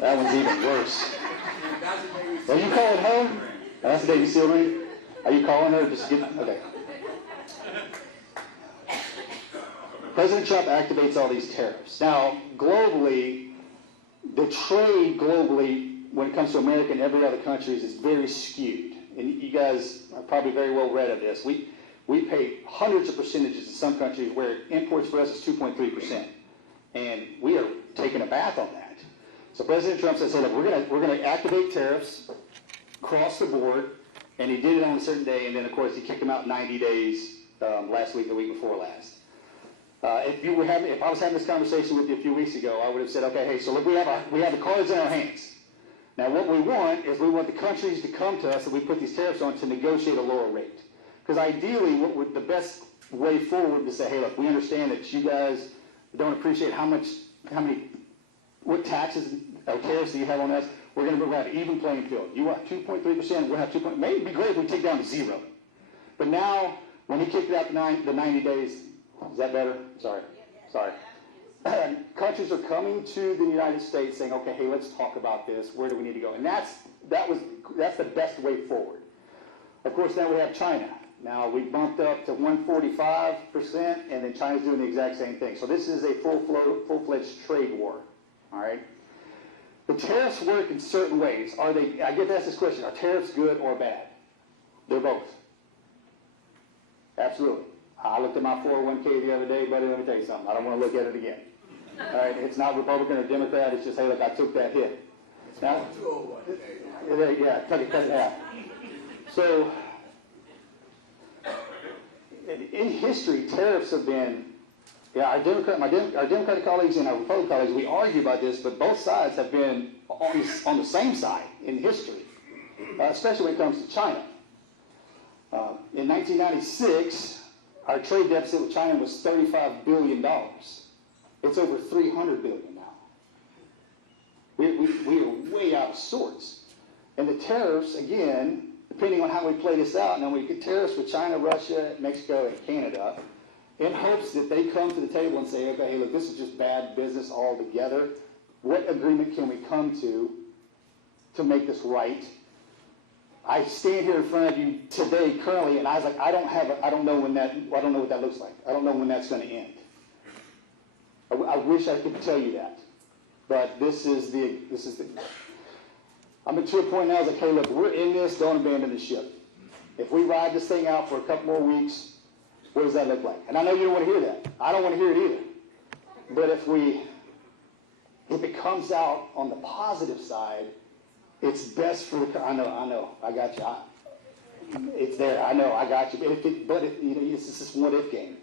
That one's even worse. Are you calling home? That's the Navy SEAL ring? Are you calling her? Just get, okay. President Trump activates all these tariffs. Now, globally, the trade globally, when it comes to America and every other country, is very skewed. And you guys are probably very well read of this. We pay hundreds of percentages in some countries where imports for us is 2.3%. And we are taking a bath on that. So President Trump says, hey, look, we're gonna activate tariffs across the board, and he did it on a certain day, and then of course he kicked them out 90 days last week, the week before last. If I was having this conversation with you a few weeks ago, I would have said, okay, hey, so look, we have the cards in our hands. Now what we want is we want the countries to come to us that we put these tariffs on to negotiate a lower rate. Because ideally, the best way forward is to say, hey, look, we understand that you guys don't appreciate what taxes or tariffs that you have on us. We're going to have an even playing field. You want 2.3%, we'll have 2. Maybe it'd be great if we take down to 0. But now, when he kicked it out the 90 days, is that better? Sorry. Countries are coming to the United States saying, okay, hey, let's talk about this. Where do we need to go? And that's the best way forward. Of course, now we have China. Now, we bumped up to 145%, and then China's doing the exact same thing. So this is a full-fledged trade war, all right? The tariffs work in certain ways. I get asked this question, are tariffs good or bad? They're both. Absolutely. I looked at my 401k the other day, buddy, let me tell you something. I don't want to look at it again. All right, it's not Republican or Democrat, it's just, hey, look, I took that hit. Now, yeah, cut it in half. So, in history, tariffs have been, our Democratic colleagues and our Republican colleagues, we argue about this, but both sides have been on the same side in history, especially when it comes to China. In 1996, our trade deficit with China was $35 billion. It's over $300 billion now. We are way out of sorts. And the tariffs, again, depending on how we play this out, now we get tariffs with China, Russia, Mexico, and Canada, in hopes that they come to the table and say, okay, hey, look, this is just bad business altogether. What agreement can we come to make this right? I stand here in front of you today, currently, and I was like, I don't know what that looks like. I don't know when that's going to end. I wish I could tell you that, but this is the. I'm to a point now. I was like, hey, look, we're in this. Don't abandon the ship. If we ride this thing out for a couple more weeks, what does that look like? And I know you don't want to hear that. I don't want to hear it either. But if it comes out on the positive side, it's best for the. I know. I got you. It's there. I know. I got you. But it's this what-if game.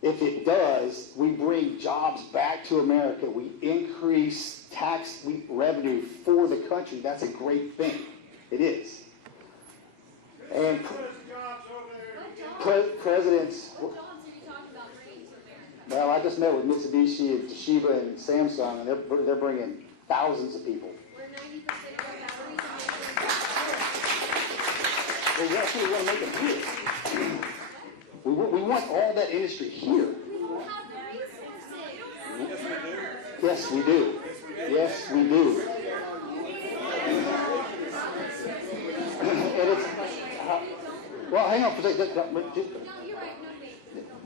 If it does, we bring jobs back to America. We increase tax revenue for the country. That's a great thing. It is. And presidents. Well, I just met with Mitsubishi and Toshiba and Samsung, and they're bringing thousands of people. We're 90% of batteries. Well, that's what we want to make them here. We want all that industry here. Yes, we do. Yes, we do. And it's, well, hang on for a second.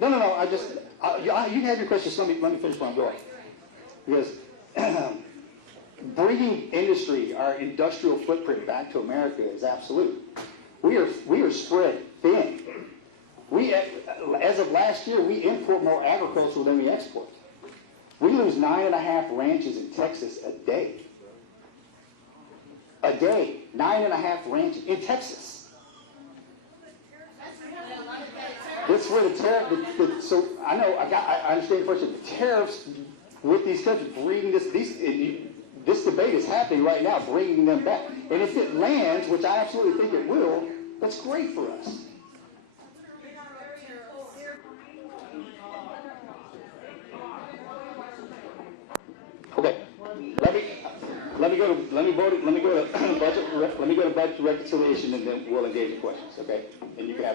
No. You can have your questions. Let me finish what I'm going. Because bringing industry, our industrial footprint back to America is absolute. We are spread thin. As of last year, we import more agricultural than we export. We lose 9.5 ranches in Texas a day. A day. 9.5 ranches in Texas. That's where the tariff. So I know. I understand the question. The tariffs with these countries bringing this debate is happening right now, bringing them back. And if it lands, which I absolutely think it will, that's great for us. Okay, let me go to budget reconciliation, and then we'll engage in questions. Okay, and you can have.